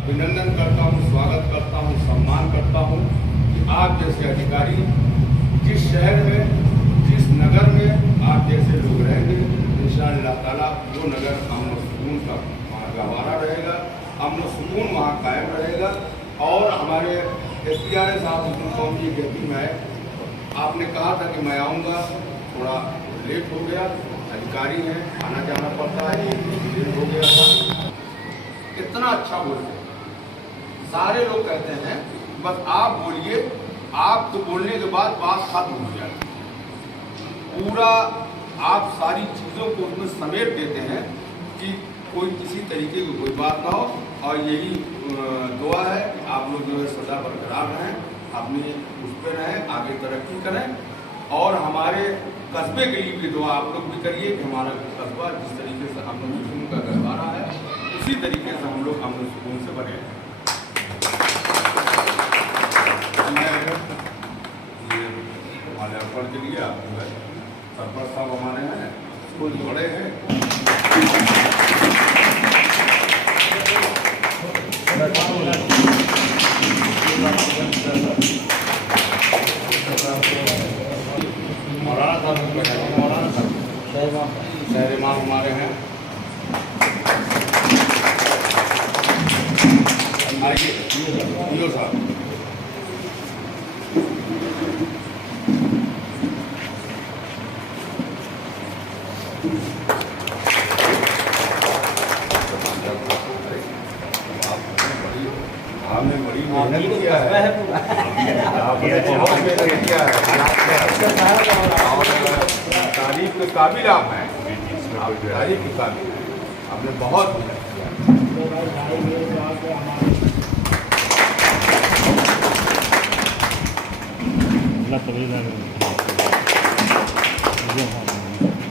अभिनंदन करता हूँ, स्वागत करता हूँ, सम्मान करता हूँ कि आप जैसे अधिकारी जिस शहर में, जिस नगर में आप जैसे लोग रहेंगे, इंशाअल्लाह ताला वो नगर अमन सुकून का वहाँ गहवारा रहेगा, अमन सुकून वहाँ कायम रहेगा। और हमारे SPRA साहब हुकुम कौम की कहती मैं आपने कहा था कि मैं आऊँगा, थोड़ा लेट हो गया, अधिकारी हैं, आना जाना पड़ता है, लेट हो गया था। इतना अच्छा बोलते हैं, सारे लोग कहते हैं बस आप बोलिए, आपको बोलने के बाद बात खत्म हो जाए। पूरा आप सारी चीज़ों को उसमें समेट देते हैं कि कोई किसी तरीके की कोई बात ना हो। और यही दुआ है कि आप लोग जो है सदा बरकरार रहें, अपनी उस पर रहें, आगे तरक्की करें। और हमारे कस्बे के लिए भी दुआ आप लोग भी करिए कि हमारा कस्बा जिस तरीके से अमन सुकून का गहवारा है, उसी तरीके से हम लोग अमन सुकून से बने हैं। माल्यार्पण के लिए आप जो है सरपंच साहब हमारे हैं, स्कूल बड़े हैं, मौलाना साहब शहर इमाम हमारे हैं। आइए साहब, आपने बड़ी मेहनत किया है, आपने बहुत मेहनत किया है और तारीफ के काबिल आप हैं, आप तारीफ के काबिल हैं, आपने बहुत मेहनत किया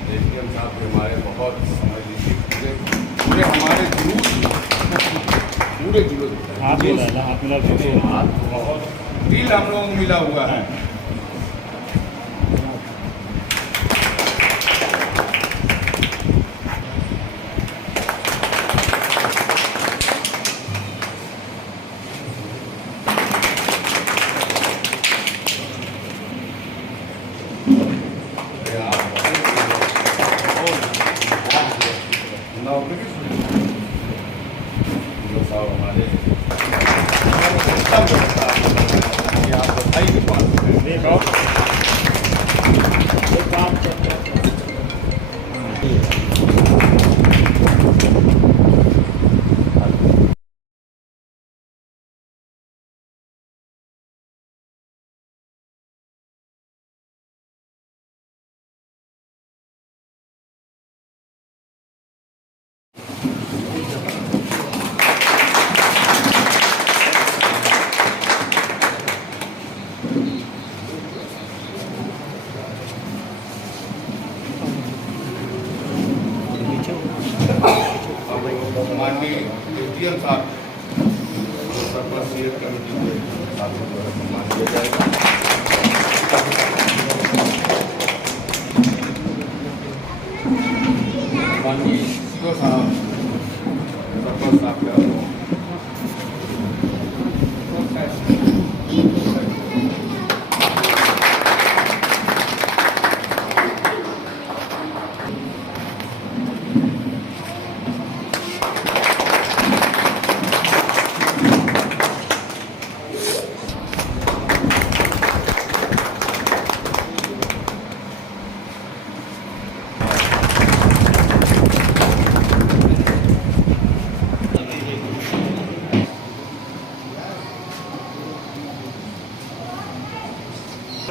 SDM साहब के हमारे बहुत समझ लीजिए पूरे हमारे पूरे जुलूस बहुत दिल हम लोगों को मिला हुआ है। हमारे आप बताइए माननीय SDM साहब सरपंच कमेटी के साथियों द्वारा सम्मान किया जाएगा। माननीय CO साहब सरपंच साहब का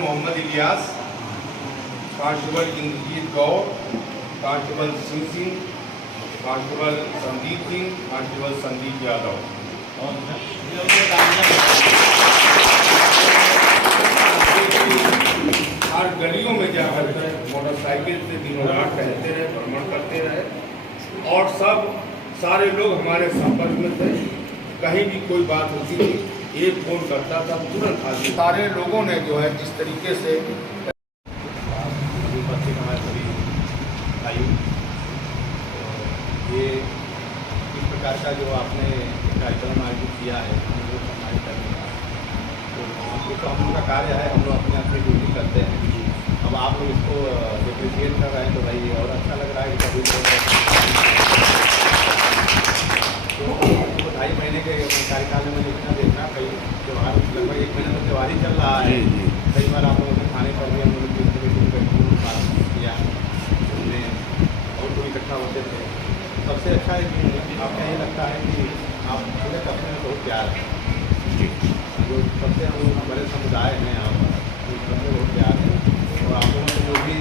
Mohammad Ilyas, constable Indrajeet Gaur, constable Singh, constable Sandeep Singh, constable Sandeep Yadav. हर गलियों में जाकर मोटरसाइकिल से दिनों रात टहलते रहे, भ्रमण करते रहे और सब सारे लोग हमारे संपर्क में थे। कहीं भी कोई बात होती थी, एक फोन करता था, तुरंत हाजिर। सारे लोगों ने जो है जिस तरीके से उपस्थित हमारे सभी भाइयों, ये इस प्रकार का जो आपने कार्यक्रम आयोजित किया है हम लोग सम्मानित करने का, तो हम लोग का कार्य है, हम लोग अपने अपनी ड्यूटी करते हैं। अब आप लोग इसको डिप्रिशिएट कर रहे हैं तो भाई और अच्छा लग रहा है कि सभी लोग तो 2.5 महीने के कार्यकाल में जितना देखना, कई त्यौहार लगभग 1 महीने तो त्यौहार ही चल रहा है। कई बार आप लोगों के खाने पर भी हम लोग किया हमने और लोग इकट्ठा होते थे। सबसे अच्छा है कि आपको ये लगता है कि आप पूरे कस्बे में बहुत प्यार है, जो सबसे हम लोग बड़े समुदाय हैं यहाँ पर, उस सबसे बहुत प्यार है। और आप लोगों ने जो भी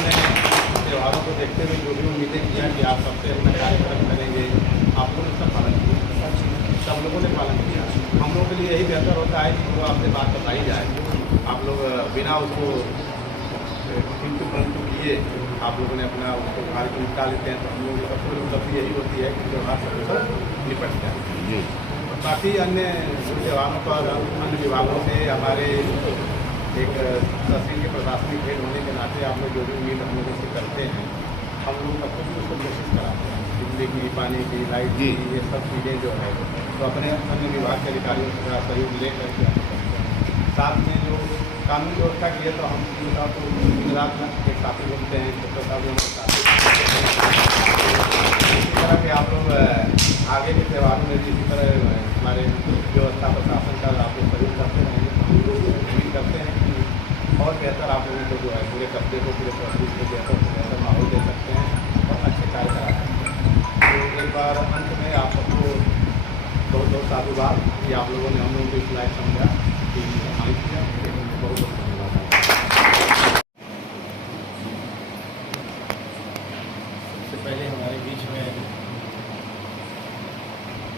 ने त्योहारों को देखते हुए जो भी उम्मीदें किया कि आप सबसे अपना कार्यक्रम करेंगे, आप लोगों ने सब पालन किया, सब लोगों ने पालन किया। हम लोगों के लिए यही बेहतर होता है कि वो आपसे बात बताई जाए, आप लोग बिना उसको किंतु परंतु किए आप लोगों ने अपना उसको कार्य को निपटा लेते हैं। तो हम लोगों की सबसे उपलब्धि यही होती है कि त्यौहार सबके साथ निपट जाए। बाकी अन्य त्योहारों पर अन्य विभागों से हमारे एक तहसील के प्रशासनिक हेड होने के नाते आप लोग जो भी उम्मीद हम लोगों से करते हैं, हम लोग सब कुछ उसको कोशिश कराते हैं। बिजली की, पानी की, लाइट की, ये सब चीज़ें जो है तो अपने अन्य विभाग के अधिकारियों से सहयोग लेकर के साथ में जो कानून व्यवस्था की है तो हम तो दिन रात में एक साथी बोलते हैं, डॉक्टर साहब लोग इसी तरह के आप लोग आगे के त्यौहारों में इसी तरह हमारे व्यवस्था प्रशासन का आप लोग सहयोग करते रहेंगे। हम लोग उम्मीद करते हैं कि और बेहतर आप लोगों को जो है पूरे कस्बे को, पूरे प्रदेश को बेहतर माहौल दे सकते हैं और अच्छे कार्य करा सकते हैं। तो एक बार अंत में आप सबको बहुत बहुत साधुवाद कि आप लोगों ने हम लोगों को इस लायक समझा कि हमारी किया, बहुत बहुत धन्यवाद। सबसे पहले हमारे बीच में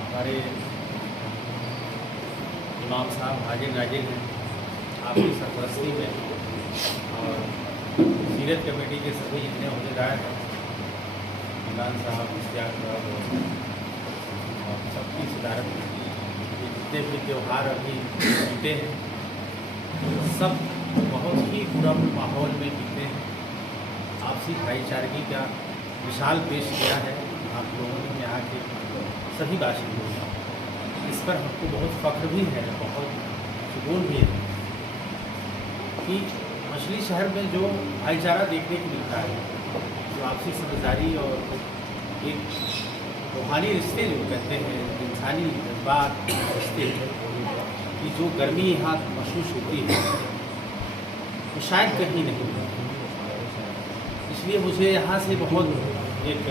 हमारे इमाम साहब हाजिर नाजिर हैं आपकी सरपरस्ती में, और सीरत कमेटी के सभी जितने अहदेदार हैं, इमरान साहब, इश्तियाक साहब और सबकी सदारत में जितने भी त्यौहार अभी बीते हैं सब बहुत ही पूरा माहौल में बीते हैं। आपसी भाईचारगी का मिसाल पेश किया है आप लोगों ने, यहाँ के सभी बाशिंदों ने। इस पर हमको बहुत फ़ख्र भी है, बहुत सुकून भी है कि मछली शहर में जो भाईचारा देखने को मिलता है, जो आपसी समझदारी और एक रूहानी रिश्ते जो कहते हैं, इंसानी जज्बात रिश्ते की जो गर्मी यहाँ महसूस होती है वो शायद कहीं नहीं होती। इसलिए मुझे यहाँ से बहुत एक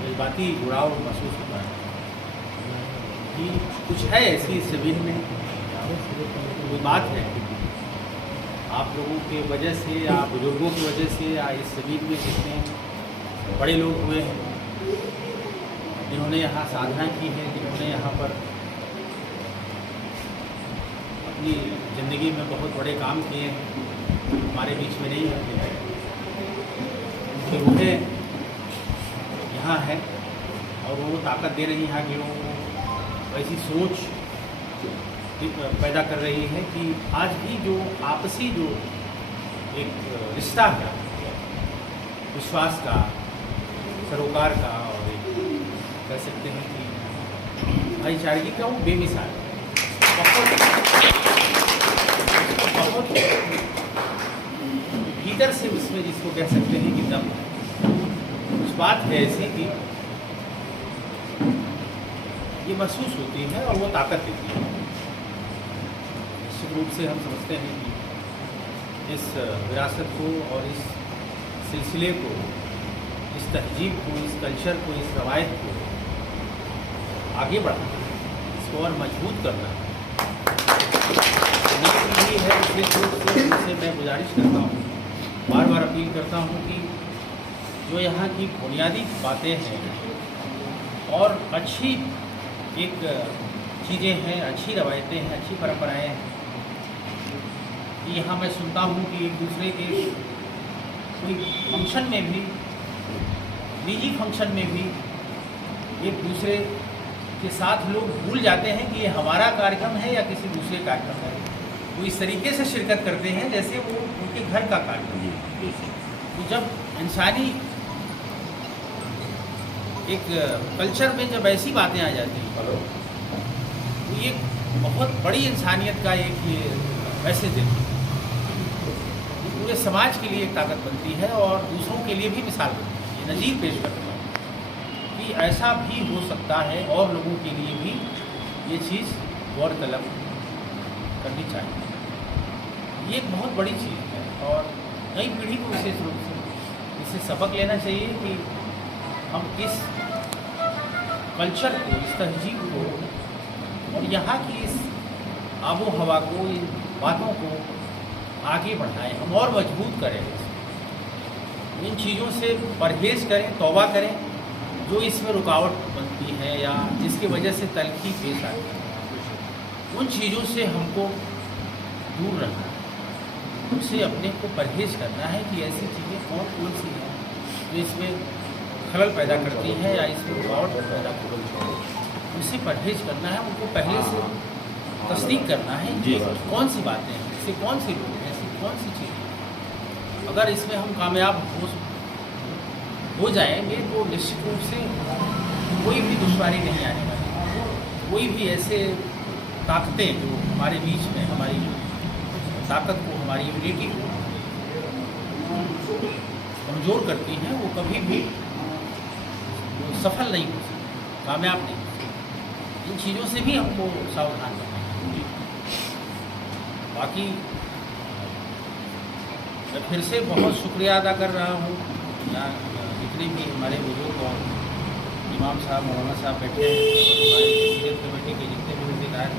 जज्बाती जुड़ाव महसूस होता है कि कुछ है ऐसी इस ज़मीन में, कोई बात है आप लोगों के वजह से या बुजुर्गों की वजह से या इस ज़मीन में जितने बड़े लोग हुए हैं, जिन्होंने यहाँ साधना की है, जिन्होंने यहाँ पर अपनी ज़िंदगी में बहुत बड़े काम किए हैं, हमारे बीच में नहीं रहते हैं, उनकी रूहें यहाँ है और वो ताकत दे रही हैं यहाँ के लोगों को, ऐसी सोच पैदा कर रही है कि आज भी जो आपसी जो एक रिश्ता है विश्वास का, सरोकार का और एक कह सकते हैं कि भाईचारगी का, वो बेमिसाल है। बहुत भीतर से उसमें जिसको कह सकते हैं कि दम कुछ बात है ऐसी कि ये महसूस होती है और वो ताकत देती है। निश्चित रूप से हम समझते हैं कि इस विरासत को और इस सिलसिले को, इस तहजीब को, इस कल्चर को, इस रवायत को आगे बढ़ाना, इसको और मजबूत करना नई है। इससे मैं गुजारिश करता हूँ, बार बार अपील करता हूँ कि जो यहाँ की बुनियादी बातें हैं और अच्छी एक चीज़ें हैं, अच्छी रवायतें हैं, अच्छी परंपराएं हैं कि यहाँ मैं सुनता हूँ कि एक दूसरे के कोई फंक्शन में भी, निजी फंक्शन में भी एक दूसरे के साथ लोग भूल जाते हैं कि ये हमारा कार्यक्रम है या किसी दूसरे कार्यक्रम है। वो इस तरीके से शिरकत करते हैं जैसे वो उनके घर का कार्यक्रम है। तो जब इंसानी एक कल्चर में जब ऐसी बातें आ जाती हैं तो ये बहुत बड़ी इंसानियत का एक ये मैसेज देती है। ये पूरे समाज के लिए एक ताकत बनती है और दूसरों के लिए भी मिसाल बनती है। ये नज़ीर पेश करती है कि ऐसा भी हो सकता है और लोगों के लिए भी ये चीज़ गौर तलब करनी चाहिए। ये एक बहुत बड़ी चीज़ है और नई पीढ़ी को विशेष रूप से इससे सबक लेना चाहिए कि हम इस कल्चर को, इस तहजीब को और यहाँ की इस आबो हवा को, इन बातों को आगे बढ़ाएं, हम और मजबूत करें, इन चीज़ों से परहेज़ करें, तौबा करें जो इसमें रुकावट बनती है या जिसकी वजह से तलखी पेश आती है। उन चीज़ों से हमको दूर रहना है, उनसे अपने को परहेज़ करना है कि ऐसी चीज़ें कौन सी हैं जो इसमें खलल पैदा करती हैं या इसमें रुकावट पैदा करती है। उनसे परहेज़ करना है, उनको पहले से तस्दीक करना है कि कौन सी बातें हैं, ऐसी कौन सी लोग हैं, ऐसी कौन सी चीज़ें। अगर इसमें हम कामयाब हो जाएंगे तो निश्चित रूप से कोई भी दुश्वारी नहीं आने वाली। कोई भी ऐसे ताकतें जो हमारे बीच में हमारी ताकत को, हमारी यूनिटी को कमज़ोर करती हैं, वो कभी भी सफल नहीं हो सकती, कामयाब नहीं हो सकती। इन चीज़ों से भी हमको सावधान रहना है। बाकी मैं फिर से बहुत शुक्रिया अदा कर रहा हूँ यहाँ जितने भी हमारे बुजुर्ग और इमाम साहब, मौलाना साहब बैठे हैं और हमारे सीरत कमेटी के जितने भी हिस्सेदार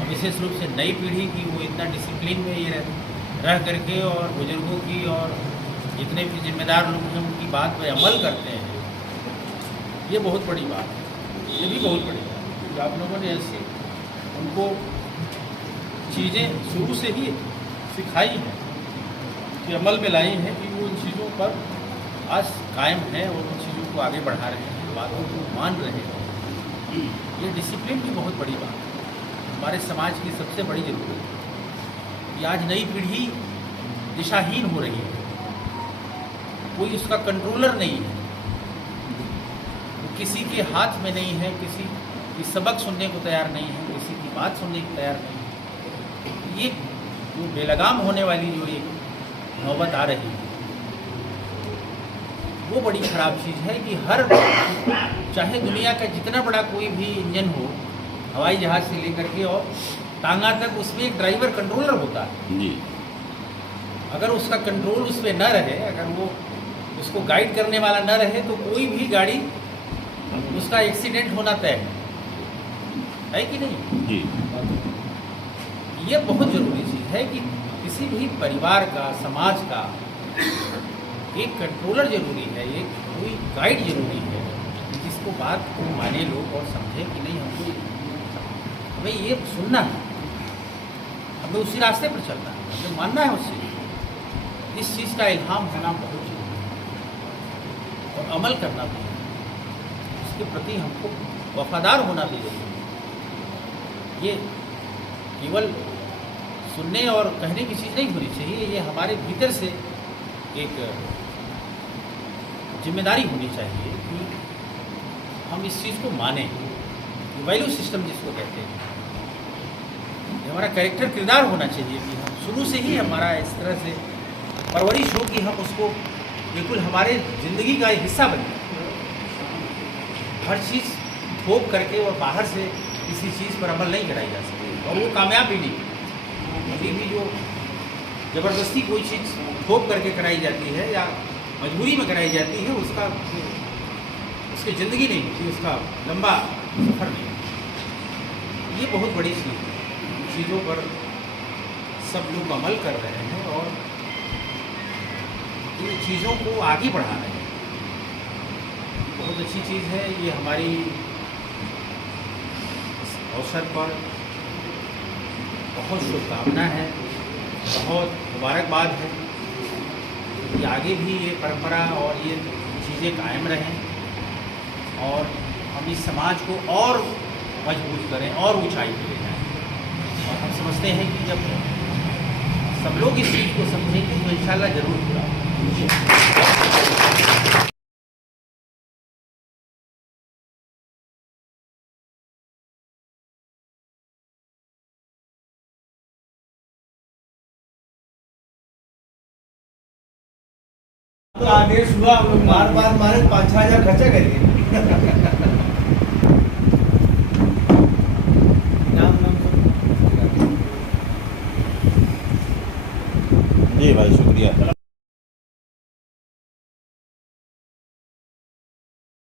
और विशेष रूप से नई पीढ़ी की वो इतना डिसिप्लिन में ये रह करके और बुजुर्गों की और जितने भी जिम्मेदार लोग हैं उनकी बात पर अमल करते हैं। ये बहुत बड़ी बात है, ये भी बहुत बड़ी बात है कि आप लोगों ने ऐसी उनको चीज़ें शुरू से ही सिखाई हैं कि अमल में लाई हैं कि वो इन चीज़ों पर आज कायम है और उन चीज़ों को आगे बढ़ा रहे हैं, बातों को मान रहे हैं। ये डिसिप्लिन की बहुत बड़ी बात है, हमारे समाज की सबसे बड़ी ज़रूरत है कि आज नई पीढ़ी दिशाहीन हो रही है, कोई उसका कंट्रोलर नहीं है, किसी के हाथ में नहीं है, किसी की सबक सुनने को तैयार नहीं है, किसी की बात सुनने को तैयार नहीं है। ये जो बेलगाम होने वाली जो एक नौबत आ रही है वो बड़ी ख़राब चीज़ है कि हर चाहे दुनिया का जितना बड़ा कोई भी इंजन हो, हवाई जहाज़ से लेकर के और टांगा तक, उसमें एक ड्राइवर कंट्रोलर होता है जी। अगर उसका कंट्रोल उस पर न रहे, अगर वो उसको गाइड करने वाला न रहे तो कोई भी गाड़ी उसका एक्सीडेंट होना तय है कि नहीं जी। ये बहुत ज़रूरी चीज़ है कि किसी भी परिवार का, समाज का एक कंट्रोलर ज़रूरी है, एक कोई गाइड ज़रूरी है जिसको बात को माने लोग और समझे कि नहीं हमको हमें ये सुनना है, हमें उसी रास्ते पर चलना है, हमें मानना है उससे। इस चीज़ का इल्हाम होना बहुत जरूरी है और अमल करना भी है, उसके प्रति हमको वफादार होना भी जरूरी है। ये केवल सुनने और कहने की चीज़ नहीं होनी चाहिए, ये हमारे भीतर से एक जिम्मेदारी होनी चाहिए कि हम इस चीज़ को मानें। वैल्यू सिस्टम जिसको कहते हैं, ये हमारा कैरेक्टर, किरदार होना चाहिए कि हम शुरू से ही हमारा इस तरह से परवरिश हो कि हम उसको बिल्कुल हमारे ज़िंदगी का एक हिस्सा बने। हर चीज़ थोप करके और बाहर से किसी चीज़ पर अमल नहीं कराई जा सकती और वो कामयाब भी नहीं। कभी भी जो ज़बरदस्ती कोई चीज़ थोप करके कराई जाती है या मजबूरी में कराई जाती है, उसका उसकी ज़िंदगी नहीं होती, उसका लंबा सफ़र नहीं। ये बहुत बड़ी चीज़ है, चीज़ों पर सब लोग अमल कर रहे हैं और इन चीज़ों को आगे बढ़ा रहे हैं। बहुत अच्छी चीज़ है ये। हमारी इस अवसर पर बहुत शुभकामना है, बहुत मुबारकबाद है कि आगे भी ये परंपरा और ये चीज़ें कायम रहें और हम इस समाज को और मजबूत करें और ऊंचाई पे ले जाएं। और हम समझते हैं कि जब सब लोग इस चीज़ को समझेंगे तो इंशाल्लाह ज़रूर पूरा होगा। तो आदेश हुआ, हम लोग मार मारे 5-6 हज़ार खर्चा करिए।